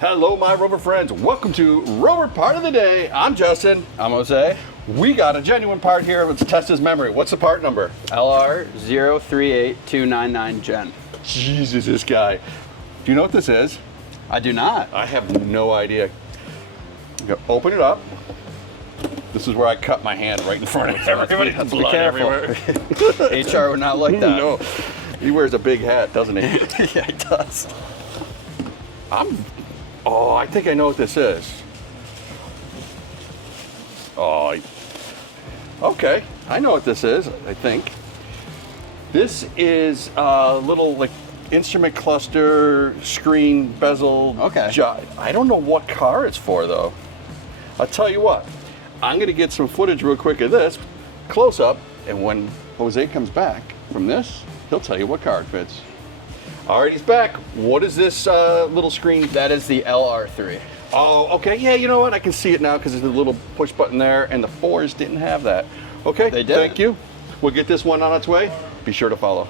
Hello, my Rover friends. Welcome to Rover Part of the Day. I'm Justin. I'm Jose. We got a genuine part here. Let's test his memory. What's the part number? LR038299 Gen. Jesus, this guy. Do you know what this is? I do not. I have no idea. Open it up. This is where I cut my hand right in front of everybody. Let's be Blood careful. everywhere. HR would not like that. No. He wears a big hat, doesn't he? Yeah, it does. I think I know what this is. Okay. I know what this is, I think. This is a little like instrument cluster, screen, bezel. Okay. I don't know what car it's for though. I'll tell you what. I'm gonna get some footage real quick of this, close up, and when Jose comes back from this, he'll tell you what car it fits. All right, he's back. What is this little screen? That is the LR3. Oh, okay. Yeah, you know what? I can see it now because there's a little push button there, and the 4s didn't have that. Okay, They did. Thank you. We'll get this one on its way. Be sure to follow.